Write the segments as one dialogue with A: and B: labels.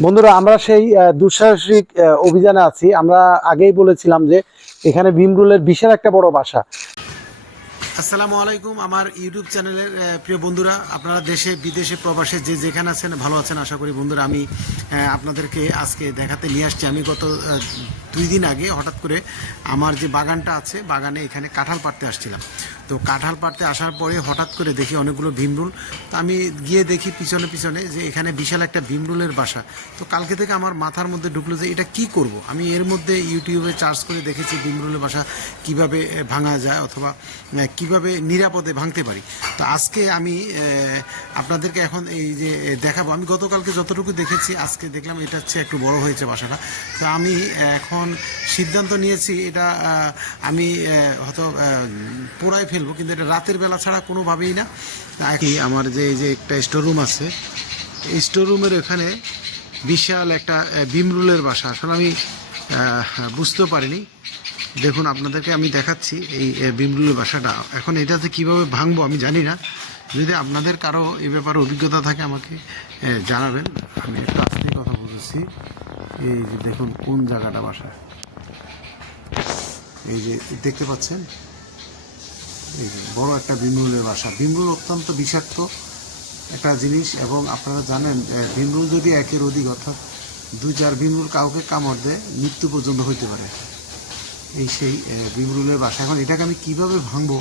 A: বন্ধুরা, আমরা সেই দুঃসাহসিক অভিযানে আছি। আমরা আগেই বলেছিলাম যে এখানে ভীমরুলের বিশাল একটা বড় বাসা।
B: আসসালামু আলাইকুম, আমার ইউটিউব চ্যানেলের প্রিয় বন্ধুরা, আপনারা দেশে, বিদেশে, প্রবাসে যে যেখানে আছেন, ভালো আছেন, আশা করি বন্ধুরা, আমি আপনাদেরকে আজকে দেখাতে নিয়ে আসছি। আমি গত দুই দিন আগে হঠাৎ করে আমার যে বাগানটা আছে, বাগানে এখানে কাঁঠাল পাড়তে আসছিলাম। তো কাঁঠাল পাড়তে আসার পরে হঠাৎ করে দেখি অনেকগুলো ভীমরুল। তো আমি গিয়ে দেখি পিছনে পিছনে যে এখানে বিশাল একটা ভীমরুলের বাসা। তো কালকে থেকে আমার মাথার মধ্যে ঢুকলো যে এটা কি করব? আমি এর মধ্যে ইউটিউবে চার্জ করে দেখেছি ভীমরুলের বাসা কীভাবে ভাঙা যায় অথবা কীভাবে নিরাপদে ভাঙতে পারি? তো আজকে আমি আপনাদেরকে এখন এই যে দেখাবো। আমি গতকালকে যতটুকু দেখেছি আজকে দেখলাম এটা হচ্ছে একটু বড় হয়েছে বাসাটা। তো আমি এখন সিদ্ধান্ত নিয়েছি এটা আমি হয়তো পোড়ায় ফেলব কিন্তু এটা রাতের বেলা ছাড়া কোনোভাবেই না। কি আমার যে এই যে একটা স্টোররুম আছে স্টোররুমের এখানে বিশাল একটা বিমরুলের বাসা। আসলে আমি আহ, বুঝতেও পারিনি। দেখুন আপনাদেরকে আমি দেখাচ্ছি এই আহ, ভীমরুলের বাসাটা। এখন এটাতে কীভাবে ভাঙবো আমি জানি না। যদি আপনাদের কারও এ ব্যাপারে অভিজ্ঞতা থাকে আমাকে জানাবেন। আমি কাছ থেকে কথা বলতেছি। এই যে দেখুন কোন জায়গাটা বাসা। এই যে দেখতে পাচ্ছেন? এই যে বড় একটা ভীমরুলের বাসা। ভীমরুল অত্যন্ত বিষাক্ত একটা জিনিস এবং আপনারা জানেন আহ, ভীমরুল যদি একের অধিক অর্থাৎ দুই চার ভীমরুল কাউকে কামড় দেয় মৃত্যু পর্যন্ত হইতে পারে। এই সেই ভীমরুলের বাসা। এখন এটাকে আমি কীভাবে ভাঙবো,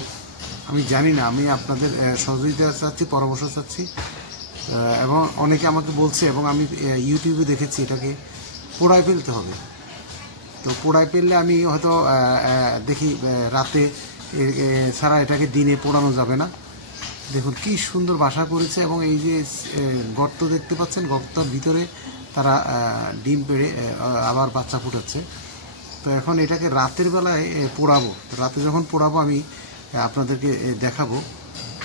B: আমি জানি না। আমি আপনাদের সহযোগিতা চাচ্ছি, পরামর্শ চাচ্ছি। এবং অনেকে আমাকে বলছে, এবং আমি ইউটিউবে দেখেছি এটাকে, পোড়ায় ফেলতে হবে। তো পোড়ায় ফেললে আমি হয়তো দেখি রাতে ছাড়া এটাকে দিনে পোড়ানো যাবে না। দেখুন কি সুন্দর বাসা করেছে, এবং এই যে গর্ত দেখতে পাচ্ছেন, গর্তর ভিতরে তারা ডিম পেড়ে আবার বাচ্চা ফুটাচ্ছে। তো এখন এটাকে রাতের বেলায় পোড়াবো। রাতে যখন পোড়াবো, আমি আপনাদেরকে দেখাবো।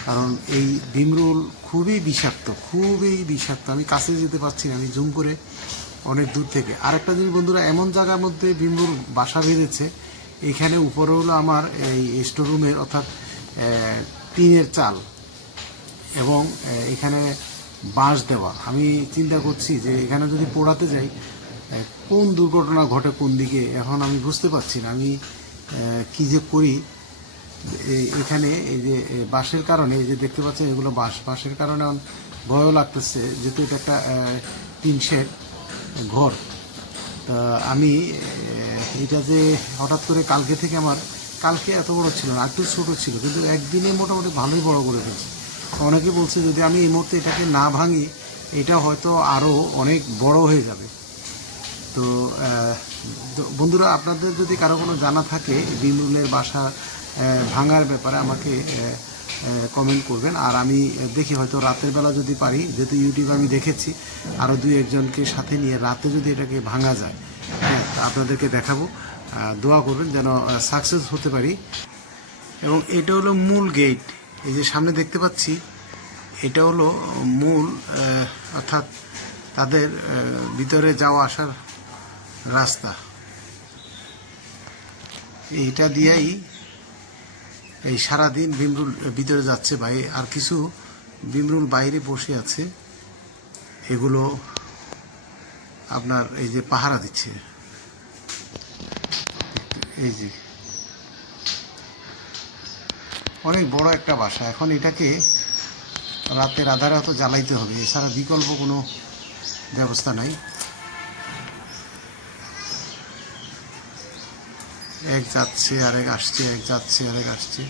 B: কারণ এই ডিমরুল খুবই বিষাক্ত খুবই বিষাক্ত। আমি কাছে যেতে পারছি না, আমি জুম করে অনেক দূর থেকে। আরেকটা জিনিস বন্ধুরা, এমন জায়গার মধ্যে ডিমরুল বাসা বেঁধেছে, এখানে উপরে হলো আমার এই স্টোররুমের অর্থাৎ টিনের চাল এবং এখানে বাঁশ দেওয়া। আমি চিন্তা করছি যে এখানে যদি পোড়াতে যাই কোন দুর্ঘটনা ঘটে কোন দিকে, এখন আমি বুঝতে পারছি না। আমি কি যে করি এখানে এই যে বাঁশের কারণে, এই যে দেখতে পাচ্ছেন এগুলো বাঁশ। বাঁশের কারণে ভয়ও লাগতেছে, যেহেতু এটা একটা টিন শেড, ঘর। তা আমি এটা যে হঠাৎ করে কালকে থেকে আমার, কালকে এত বড় ছিল না, একটু ছোটো ছিল, কিন্তু একদিনে মোটামুটি ভালোই বড় করে ফেলছে। অনেকে বলছে যদি আমি এই মুহূর্তে এটাকে না ভাঙি, এটা হয়তো আরও অনেক বড় হয়ে যাবে। তো বন্ধুরা, আপনাদের যদি কারও কোনো জানা থাকে বিমরুলের বাসা ভাঙার ব্যাপারে আমাকে কমেন্ট করবেন। আর আমি দেখি, হয়তো রাতের বেলা যদি পারি, যেহেতু ইউটিউবে আমি দেখেছি আরও দুই একজনকে সাথে নিয়ে রাতে যদি এটাকে ভাঙা যায় হ্যাঁ আপনাদেরকে দেখাবো। দোয়া করবেন যেন সাকসেস হতে পারি। এবং এটা হলো মূল গেট এই যে সামনে দেখতে পাচ্ছি, এটা হলো মূল অর্থাৎ তাদের ভিতরে যাওয়া, আসার রাস্তা। এইটা দিয়েই এই সারাদিন ভীমরুল ভিতরে যাচ্ছে ভাই। আর কিছু ভীমরুল বাইরে বসে আছে। এগুলো আপনার এই যে পাহারা দিচ্ছে। এই যে। অনেক বড় একটা বাসা। এখন এটাকে রাতের আধারে হয়তো জ্বালাইতে হবে। এছাড়া বিকল্প কোনো ব্যবস্থা নাই। এক যাচ্ছে, আরেক আসছে, এক যাচ্ছে, আরেক আসছে।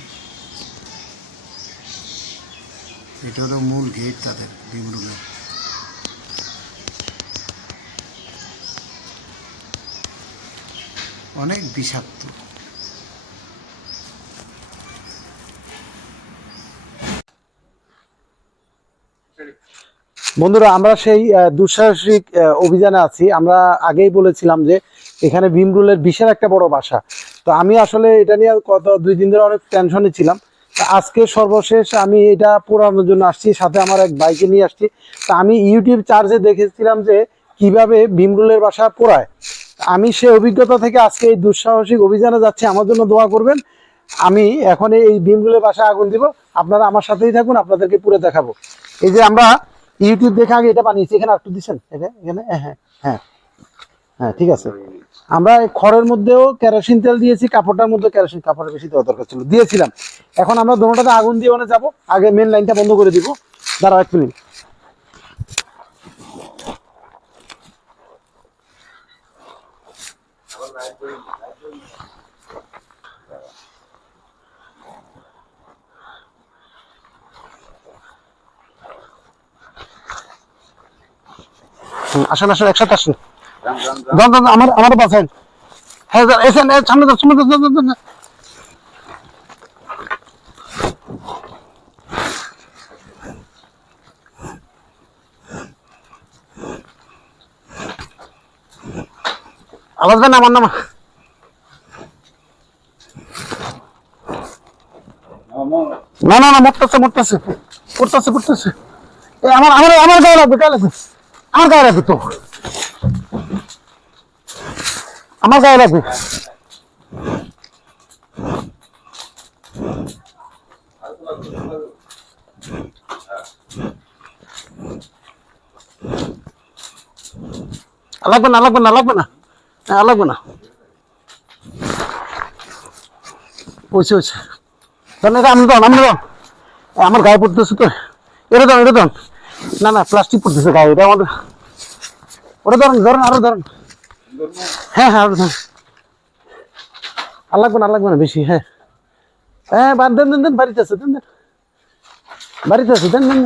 B: এটা হলো মূল গেট তাদের ভীমরুলের অনেক বিষাক্ত।
A: বন্ধুরা, আমরা সেই দুঃসাহসিক অভিযানে আছি। আমরা আগেই বলেছিলাম যে এখানে ভীমরুলের বিশাল একটা বড় বাসা। তো আমি আসলে এটা নিয়ে কত দুই দিন ধরে অনেক টেনশনে ছিলাম। আজকে সর্বশেষ আমি এটা পোড়ানোর জন্য আসছি, সাথে আমার এক বাইকে নিয়ে আসছি। তা আমি ইউটিউব চার্জে দেখেছিলাম যে কীভাবে ভীমরুলের বাসা পোড়ায়। আমি সে অভিজ্ঞতা থেকে আজকে এই দুঃসাহসিক অভিযানে যাচ্ছি, আমার জন্য দোয়া করবেন। আমি এখন এই ভীমরুলের বাসা আগুন দিব, আপনারা আমার সাথেই থাকুন, আপনাদেরকে পুরো দেখাবো। এই যে আমরা ইউটিউব দেখে আগে এটা বানিয়েছি, এখানে আর একটু দিচ্ছেন এখানে হ্যাঁ হ্যাঁ। হ্যাঁ ঠিক আছে। আমরা খড়ের মধ্যেও কেরোসিন তেল দিয়েছি কাপড়টার মধ্যে কেরোসিন কাপড়ের বেশি দেওয়া দরকার ছিল। দিয়েছিলাম। এখন আমরা দোনোটাতে আগুন দিয়ে ওখানে যাব। আগে মেন লাইনটা বন্ধ করে দিব। দাঁড়াও এক মিনিট আসেন আসেন একসাথে আসেন। আমার আমার বাসায় হ্যাঁ এসেন সামনে সামনে আমার না না না, মরতেছে মরতেছে। পড়তেছে এ, আমার আমার আমার গায়ে লাগবে গায়ে লাগবে। আমার গায়ে লাগবে তো। আমার গায়ে লাগবে। লাগবে না লাগবে না লাগবে না। হ্যাঁ লাগবে না। ওইছে ওইছে তাহলে এটা আপনি দাও আপনি দাও আমার গায়ে পড়তেছে তো। এটা দাও এটা দাও না না, প্লাস্টিক পড়তেছে গায়ে, এটা আমাদের। ওটা ধরেন ধরেন, আরও ধরেন। হ্যাঁ হ্যাঁ ধরেন আর লাগবে না লাগবে না, বেশি হ্যাঁ। হ্যাঁ দেন দেন দেন, বাড়িতে আছে, দেন দেন। বাড়িতে আছে দেন। দেন।